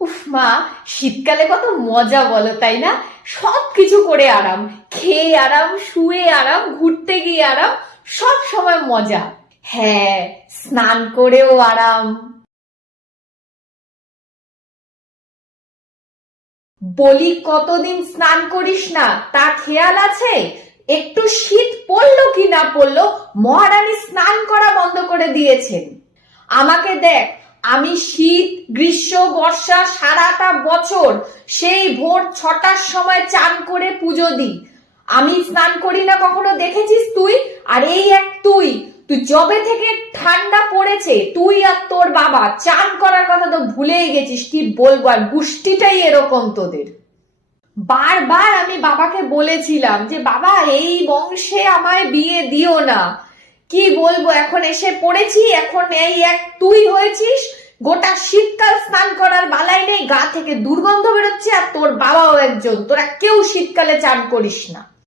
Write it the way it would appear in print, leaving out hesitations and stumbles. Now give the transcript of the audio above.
উফ মা, শীতকালে কত মজা বলো তাই না? সবকিছু করে আরাম, খেয়ে আরাম, শুয়ে আরাম, ঘুরতে গিয়ে আরাম, সব সময় মজা। হ্যাঁ, স্নান করেও আরাম। বলি কতদিন স্নান করিস না তা খেয়াল আছে? একটু শীত পড়লো কি না পড়লো, মহারানী স্নান করা বন্ধ করে দিয়েছেন। আমাকে দেখ, আমি শীত গ্রীষ্ম বর্ষা সারাটা বছর সেই ভোর 6টার সময় চান করে পুজো দিই। আমি স্নান করি না কখনো দেখেছিস তুই? আর এই এক তুই তুই যবে থেকে ঠান্ডা পড়েছে তুই আর তোর বাবা চান করার কথা তো ভুলেই গেছিস। কি বলবো, আর গুষ্টিটাই এরকম তোদের। বারবার আমি বাবাকে বলেছিলাম যে বাবা এই বংশে আমায় বিয়ে দিও না। কি বলবো, এখন এসে পড়েছি, এখন এই এক তুই হয়েছিস। গোটা শীতকাল স্নান করার বালাই নেই, গা থেকে দুর্গন্ধ বেরোচ্ছে, আর তোর বাবাও একজন। তোরা কেউ শীতকালে চান করিস না।